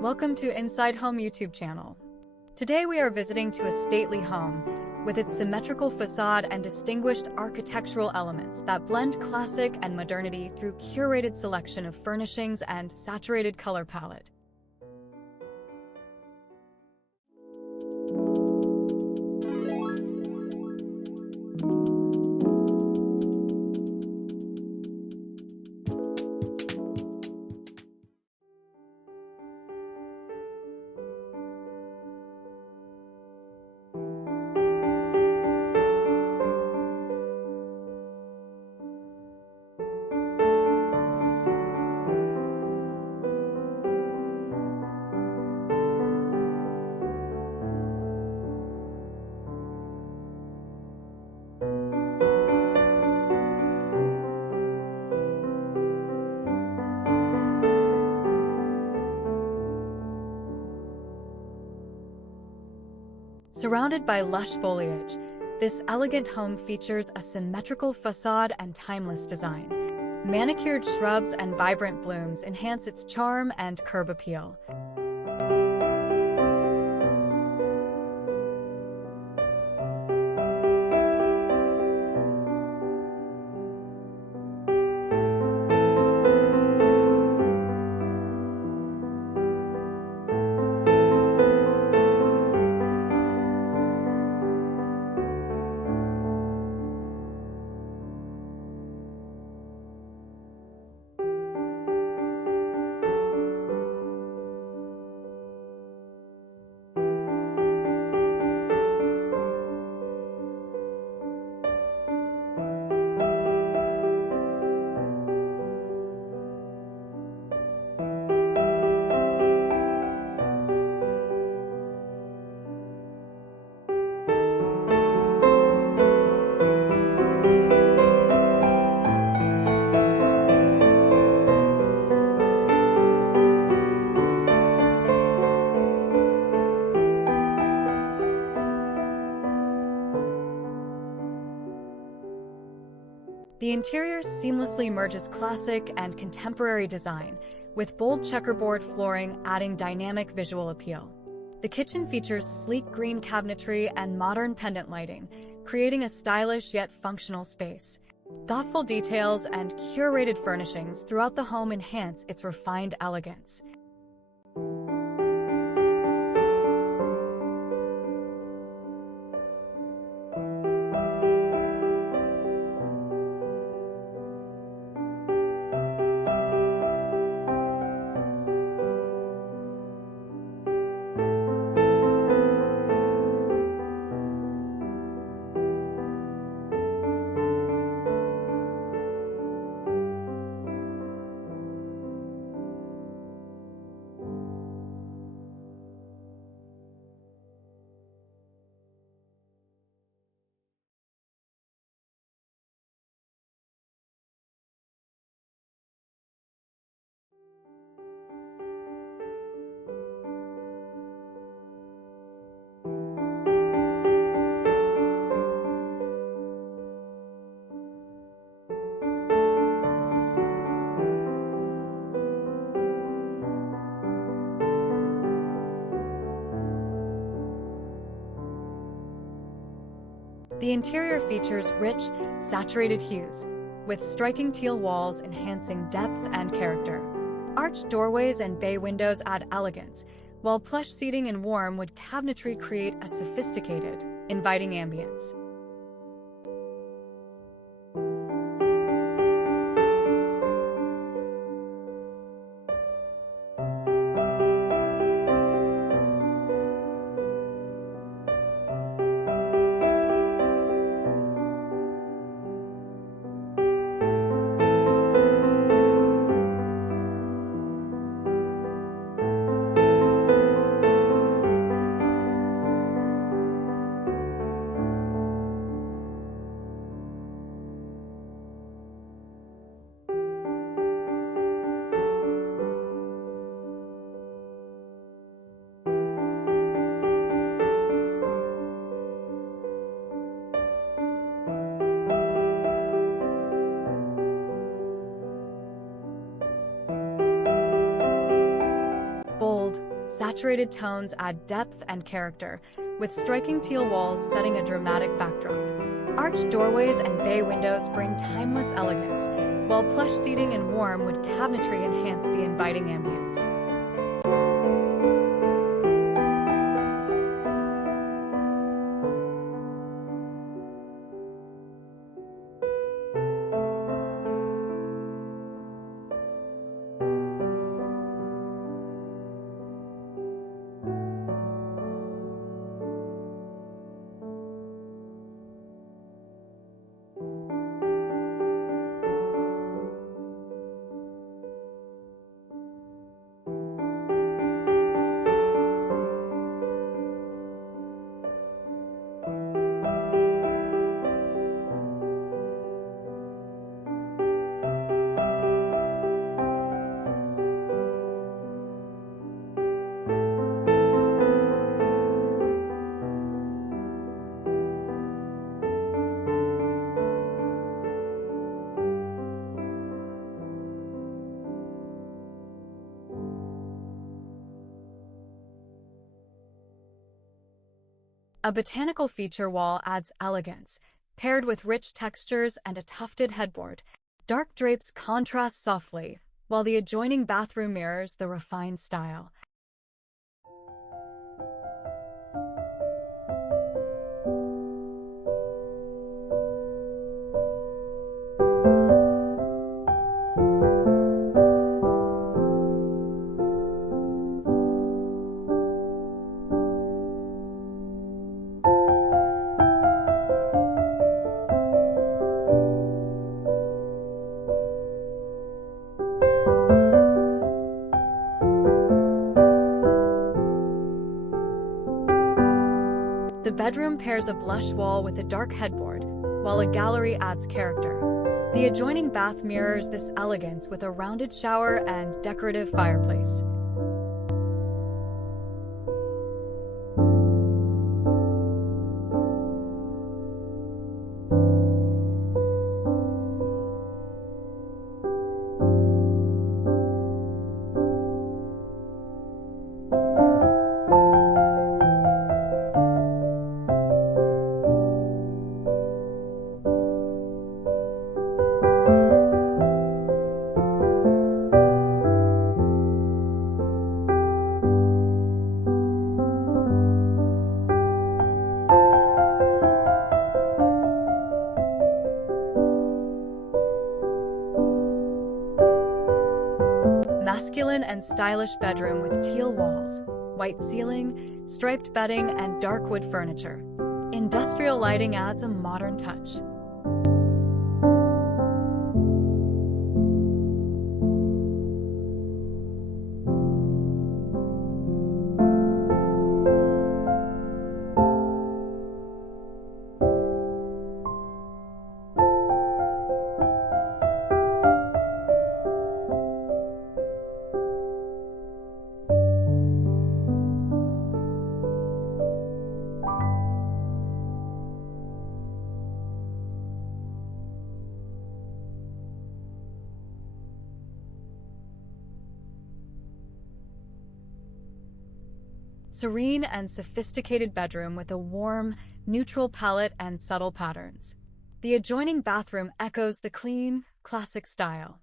Welcome to Inside Home YouTube channel. Today we are visiting to a stately home with its symmetrical facade and distinguished architectural elements that blend classic and modernity through curated selection of furnishings and saturated color palette. Surrounded by lush foliage, this elegant home features a symmetrical facade and timeless design. Manicured shrubs and vibrant blooms enhance its charm and curb appeal. The interior seamlessly merges classic and contemporary design, with bold checkerboard flooring adding dynamic visual appeal. The kitchen features sleek green cabinetry and modern pendant lighting, creating a stylish yet functional space. Thoughtful details and curated furnishings throughout the home enhance its refined elegance. The interior features rich, saturated hues, with striking teal walls enhancing depth and character. Arched doorways and bay windows add elegance, while plush seating and warm wood cabinetry create a sophisticated, inviting ambience. saturated tones add depth and character, with striking teal walls setting a dramatic backdrop. Arched doorways and bay windows bring timeless elegance, while plush seating and warm wood cabinetry enhance the inviting ambience. A botanical feature wall adds elegance, paired with rich textures and a tufted headboard. Dark drapes contrast softly, while the adjoining bathroom mirrors the refined style. The bedroom pairs a blush wall with a dark headboard, while a gallery adds character. The adjoining bath mirrors this elegance with a rounded shower and decorative fireplace. Masculine and stylish bedroom with teal walls, white ceiling, striped bedding, and dark wood furniture. Industrial lighting adds a modern touch. Serene and sophisticated bedroom with a warm, neutral palette and subtle patterns. The adjoining bathroom echoes the clean, classic style.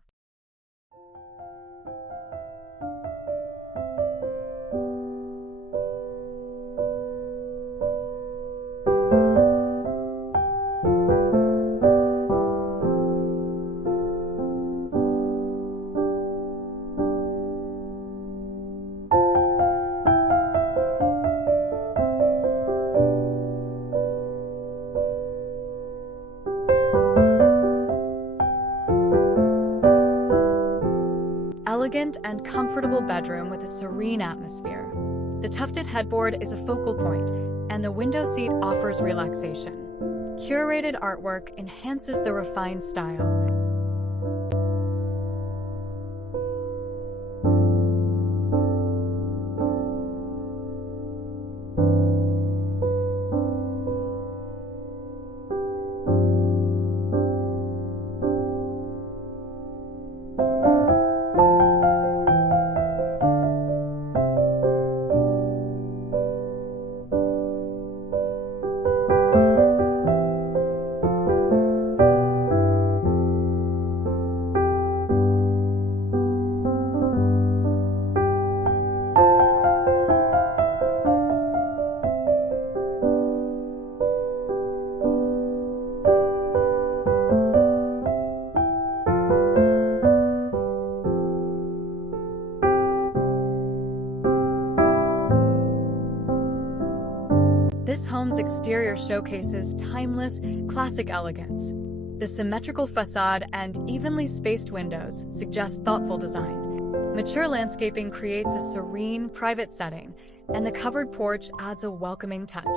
Elegant and comfortable bedroom with a serene atmosphere. The tufted headboard is a focal point, and the window seat offers relaxation. Curated artwork enhances the refined style. exterior showcases timeless, classic elegance. The symmetrical facade and evenly spaced windows suggest thoughtful design. Mature landscaping creates a serene, private setting, and the covered porch adds a welcoming touch.